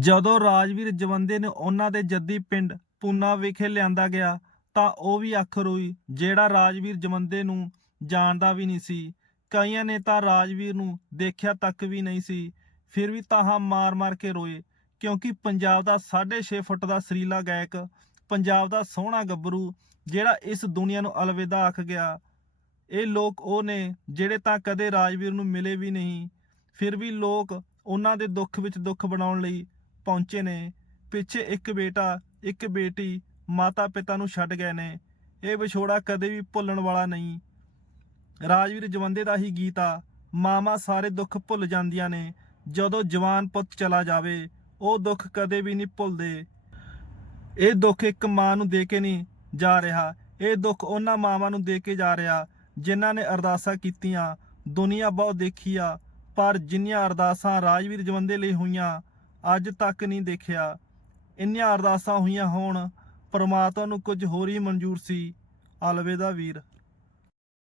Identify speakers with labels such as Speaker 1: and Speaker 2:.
Speaker 1: ਜਦੋਂ ਰਾਜਵੀਰ ਜਵੰਦੇ ਨੂੰ ਉਹਨਾਂ ਦੇ ਜੱਦੀ ਪਿੰਡ ਪੂਨਾ ਵਿਖੇ ਲਿਆਂਦਾ ਗਿਆ, ਤਾਂ ਉਹ ਵੀ ਅੱਖ ਰੋਈ ਜਿਹੜਾ ਰਾਜਵੀਰ ਜਵੰਦੇ ਨੂੰ ਜਾਣਦਾ ਵੀ ਨਹੀਂ ਸੀ। ਕਈਆਂ ਨੇ ਤਾਂ ਰਾਜਵੀਰ ਨੂੰ ਦੇਖਿਆ ਤੱਕ ਵੀ ਨਹੀਂ ਸੀ, ਫਿਰ ਵੀ ਤਾਹਾਂ ਮਾਰ-ਮਾਰ ਕੇ ਰੋਏ, ਕਿਉਂਕਿ ਪੰਜਾਬ ਦਾ 6.5 ਫੁੱਟ ਦਾ ਸਰੀਲਾ ਗਾਇਕ, ਪੰਜਾਬ ਦਾ ਸੋਹਣਾ ਗੱਭਰੂ, ਜਿਹੜਾ ਇਸ ਦੁਨੀਆ ਨੂੰ ਅਲਵਿਦਾ ਆਖ ਗਿਆ। ਇਹ ਲੋਕ ਉਹ ਨੇ ਜਿਹੜੇ ਤਾਂ ਕਦੇ ਰਾਜਵੀਰ ਨੂੰ ਮਿਲੇ ਵੀ ਨਹੀਂ, ਫਿਰ ਵੀ ਲੋਕ ਉਹਨਾਂ ਦੇ ਦੁੱਖ ਵਿੱਚ ਦੁੱਖ ਬਣਾਉਣ ਲਈ ਪਹੁੰਚੇ ਨੇ। ਪਿੱਛੇ ਇੱਕ ਬੇਟਾ, ਇੱਕ ਬੇਟੀ ਮਾਤਾ ਪਿਤਾ ਨੂੰ ਛੱਡ ਗਏ ਨੇ। ਇਹ ਵਿਛੋੜਾ ਕਦੇ ਵੀ ਭੁੱਲਣ ਵਾਲਾ ਨਹੀਂ। ਰਾਜਵੀਰ ਜਵੰਦੇ ਦਾ ਹੀ ਗੀਤ ਆ ਮਾਮਾ ਸਾਰੇ ਦੁੱਖ ਭੁੱਲ ਜਾਂਦੀਆਂ ਨੇ। ਜਦੋਂ ਜਵਾਨ ਪੁੱਤ ਚਲਾ ਜਾਵੇ, ਉਹ ਦੁੱਖ ਕਦੇ ਵੀ ਨਹੀਂ ਭੁੱਲਦੇ। ਇਹ ਦੁੱਖ ਇੱਕ ਮਾਂ ਨੂੰ ਦੇ ਕੇ ਨਹੀਂ ਜਾ ਰਿਹਾ। ਇਹ ਦੁੱਖ ਉਹਨਾਂ ਮਾਵਾਂ ਨੂੰ ਦੇ ਕੇ ਜਾ ਰਿਹਾ, ਜਿਨ੍ਹਾਂ ਨੇ ਅਰਦਾਸਾਂ ਕੀਤੀਆਂ। ਦੁਨੀਆ ਬਹੁਤ ਦੇਖੀ ਆ, ਪਰ ਜਿੰਨੀਆਂ ਅਰਦਾਸਾਂ ਰਾਜਵੀਰ ਜਵੰਦੇ ਲਈ ਹੋਈਆਂ ਅੱਜ ਤੱਕ ਨਹੀਂ ਦੇਖਿਆ। ਇੰਨੀਆਂ ਅਰਦਾਸਾਂ ਹੋਈਆਂ ਹੋਣ, ਪਰਮਾਤਮਾ ਨੂੰ ਕੁਝ ਹੋਰ ਹੀ ਮਨਜ਼ੂਰ ਸੀ। ਅਲਵੇ ਦਾ ਵੀਰ।